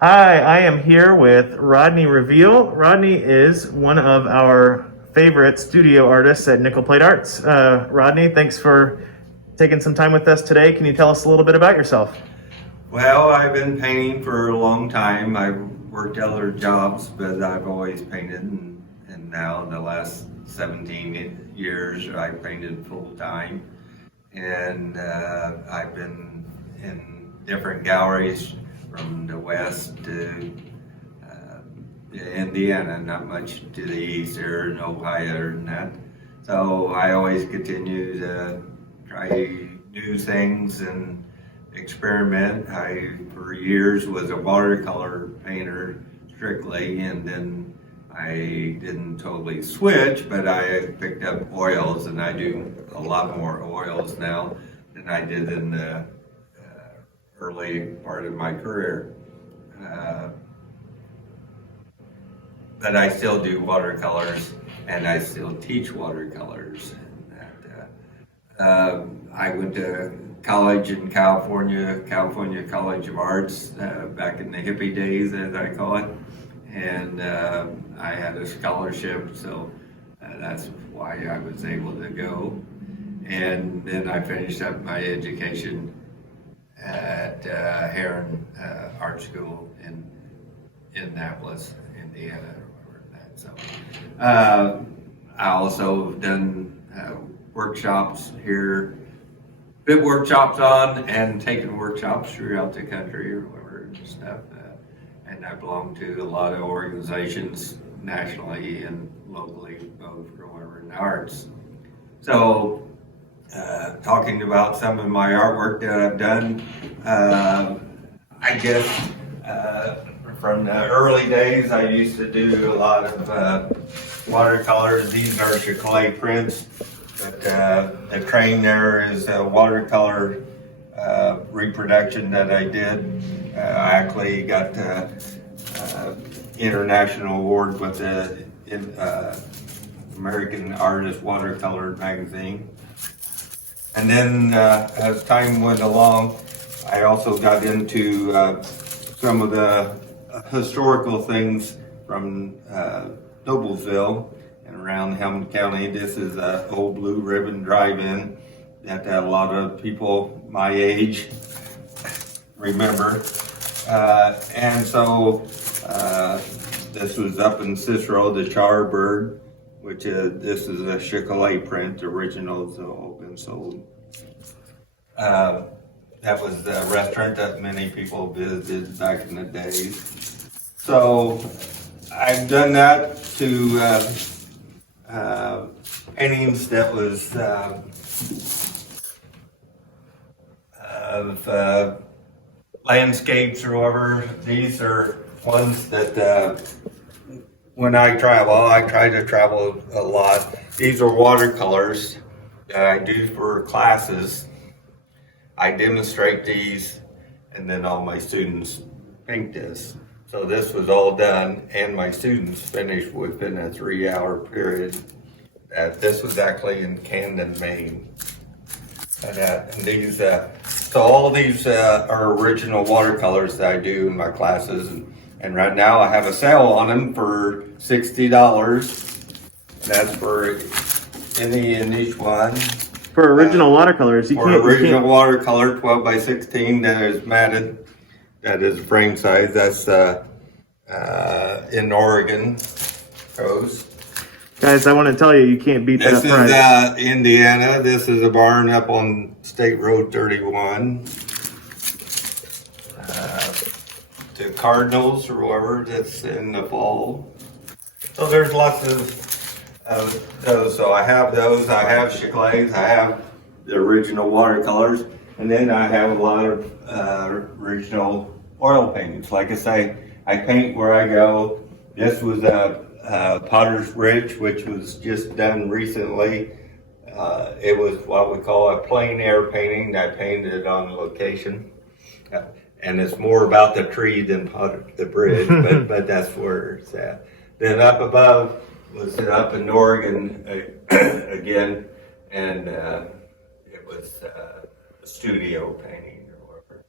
Hi, I am here with Rodney Reveal. Rodney is one of our favorite studio artists at Nickel Plate Arts. Rodney, thanks for taking some time with us today. Can you tell us a little bit about yourself? Well, I've been painting for a long time. I've worked other jobs, but I've always painted, and now in the last 17 years, I've painted full time. And I've been in different galleries from the west to Indiana, not much to the east or no higher than that. So I always continue to try new things and experiment. I, for years, was a watercolor painter strictly, and then I didn't totally switch, but I picked up oils, and I do a lot more oils now than I did in the early part of my career. But I still do watercolors, and I still teach watercolors. I went to college in California College of Arts, back in the hippie days, as I call it. And I had a scholarship, so that's why I was able to go. And then I finished up my education at Heron Art School in Annapolis, Indiana. So I also have done workshops here, been workshops on and taken workshops throughout the country or whatever and stuff. And I belong to a lot of organizations nationally and locally, both or whatever in the arts. So talking about some of my artwork that I've done, I guess from the early days I used to do a lot of watercolors. These are chocolate prints, but the crane there is a watercolor reproduction that I did. I actually got international award with the American Artist Watercolor magazine. And then as time went along, I also got into some of the historical things from Noblesville and around Helmond County. This is an old Blue Ribbon Drive-In that a lot of people my age remember. And so this was up in Cicero, the Charbird, which this is a chocolate print. The originals have all been sold. That was the restaurant that many people visited back in the days. So I've done that to paintings that was of landscapes or whatever. These are ones that when I travel, I try to travel a lot. These are watercolors that I do for classes. I demonstrate these, and then all my students paint this. So this was all done, and my students finished within a 3-hour period. This was actually in Camden, Maine. And these, so all these are original watercolors that I do in my classes, and right now I have a sale on them for $60. That's for any and each one. For original watercolors, Original watercolor, 12 by 16, that is matted. That is frame size. That's in Oregon coast. Guys, I want to tell you, you can't beat that price. This is Indiana. This is a barn up on State Road 31. The Cardinals or whatever, that's in the fall. So there's lots of those. So I have those. I have chocolates. I have the original watercolors. And then I have a lot of original oil paintings. Like I say, I paint where I go. This was Potter's Ridge, which was just done recently. It was what we call a plein air painting. I painted it on location. And it's more about the tree than the bridge, but that's where it's at. Then up above was up in Oregon again, and it was a studio painting or whatever.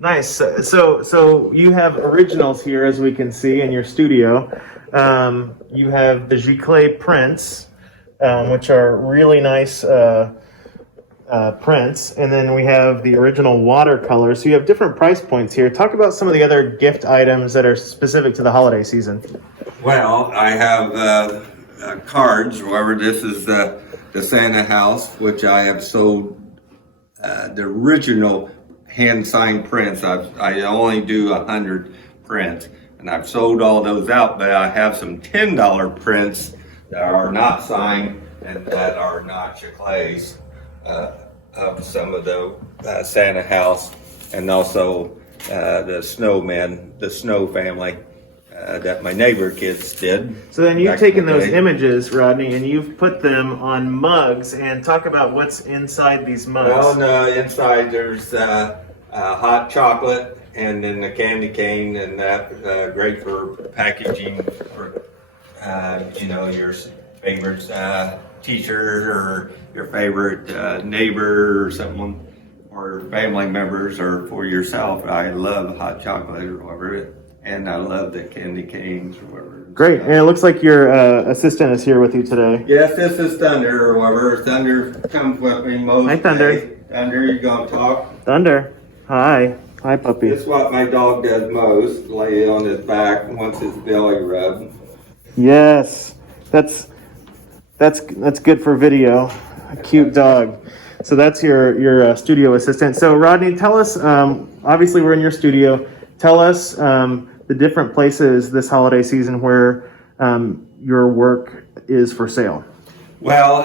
Nice. So you have originals here, as we can see in your studio. You have the Giclée prints, which are really nice prints, and then we have the original watercolors. So you have different price points here. Talk about some of the other gift items that are specific to the holiday season. Well, I have cards. However, this is the Santa house, which I have sold the original hand-signed prints. I only do 100 prints, and I've sold all those out, but I have some $10 prints that are not signed and that are not Giclées of some of the Santa house, and also the snowmen, the snow family that my neighbor kids did. So then you've taken those images, Rodney, and you've put them on mugs, and talk about what's inside these mugs. Well, no, inside there's hot chocolate, and then the candy cane, and that great for packaging for your favorite teacher or your favorite neighbor or someone or family members or for yourself. I love hot chocolate or whatever, and I love the candy canes or whatever. Great, and it looks like your assistant is here with you today. Yes, this is Thunder or whatever. Thunder comes with me most Hi, Thunder. days. Thunder, you gonna talk? Thunder, hi. Hi, puppy. This is what my dog does most, lay on his back and wants his belly rubbed. Yes, that's good for video. A cute dog. So that's your studio assistant. So Rodney, tell us. Obviously, we're in your studio. Tell us the different places this holiday season where your work is for sale. Well,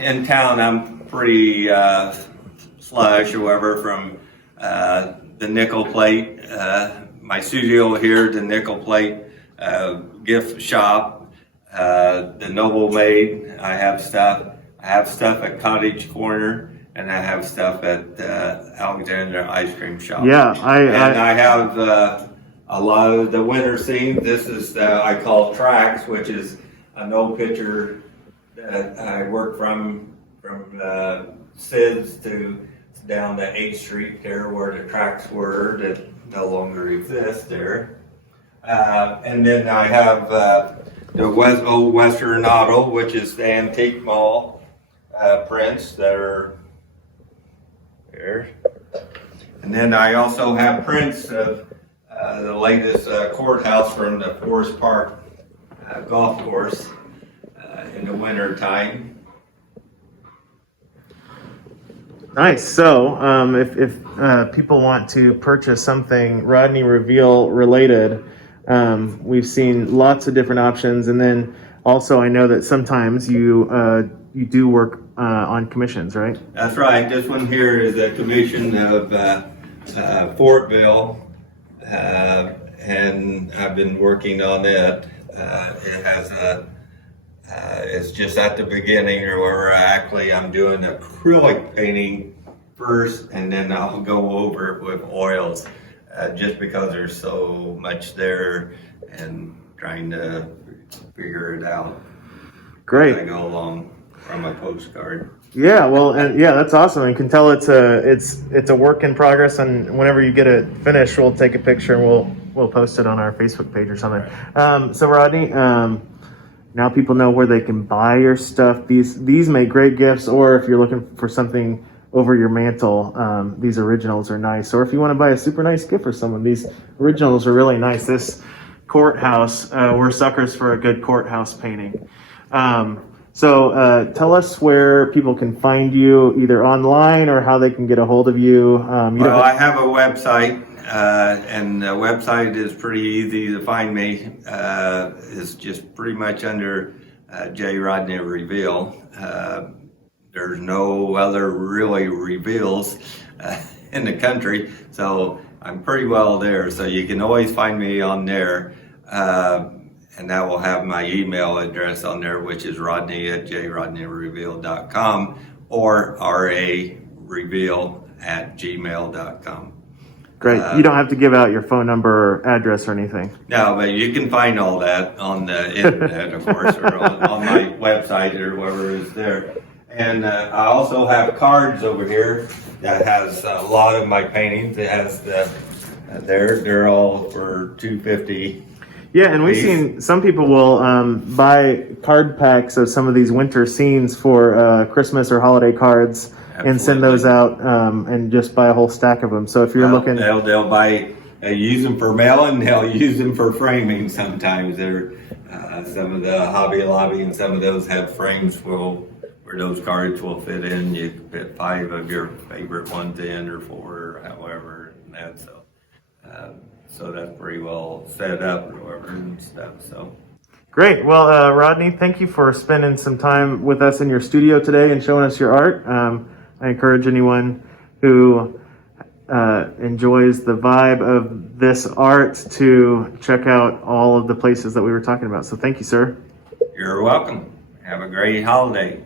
in town, I'm pretty slush or whatever from the Nickel Plate. My studio here, the Nickel Plate gift shop, the Noble Maid. I have stuff at Cottage Corner, and I have stuff at Alexander Ice Cream Shop. Yeah, I have a lot of the winter scenes. This is I call tracks, which is an old picture that I worked from Sid's to down to 8th Street there where the tracks were that no longer exist there. And then I have the Old Western Auto, which is the antique mall prints that are there. And then I also have prints of the latest courthouse from the Forest Park golf course in the winter time. Nice. So, if people want to purchase something Rodney Reveal related, we've seen lots of different options, and then also I know that sometimes you do work on commissions, right? That's right. This one here is a commission of Fortville, and I've been working on it. It has it's just at the beginning, or where actually I'm doing acrylic painting first, and then I'll go over it with oils, just because there's so much there, and trying to figure it out. Great. As I go along from my postcard. Yeah, well, and yeah, that's awesome. You can tell it's a work in progress, and whenever you get it finished, we'll take a picture and we'll post it on our Facebook page or something. So Rodney, now people know where they can buy your stuff. These make great gifts, or if you're looking for something over your mantle, these originals are nice. Or if you want to buy a super nice gift for someone, these originals are really nice. This courthouse, we're suckers for a good courthouse painting. So tell us where people can find you, either online or how they can get a hold of you. Well, I have a website, and the website is pretty easy to find me. It's just pretty much under J. Rodney Reveal. There's no other really reveals in the country, so I'm pretty well there. So you can always find me on there. And that will have my email address on there, which is rodney@jrodneyreveal.com or rareveal@gmail.com. Great. You don't have to give out your phone number or address or anything. No, but you can find all that on the internet, of course, or on my website or whatever is there. And I also have cards over here that has a lot of my paintings. It has they're all for $2.50. Yeah, and we've seen some people will buy card packs of some of these winter scenes for Christmas or holiday cards and send those out and just buy a whole stack of them. So if you're looking, they'll buy, use them for mailing. They'll use them for framing. Sometimes they're some of the Hobby Lobby and some of those have frames where those cards will fit in. You can fit 5 of your favorite ones in, or 4, or however, and that. So that's pretty well set up, or whatever, and stuff. So. Great. Well, Rodney, thank you for spending some time with us in your studio today and showing us your art. I encourage anyone who enjoys the vibe of this art to check out all of the places that we were talking about. So thank you, sir. You're welcome. Have a great holiday.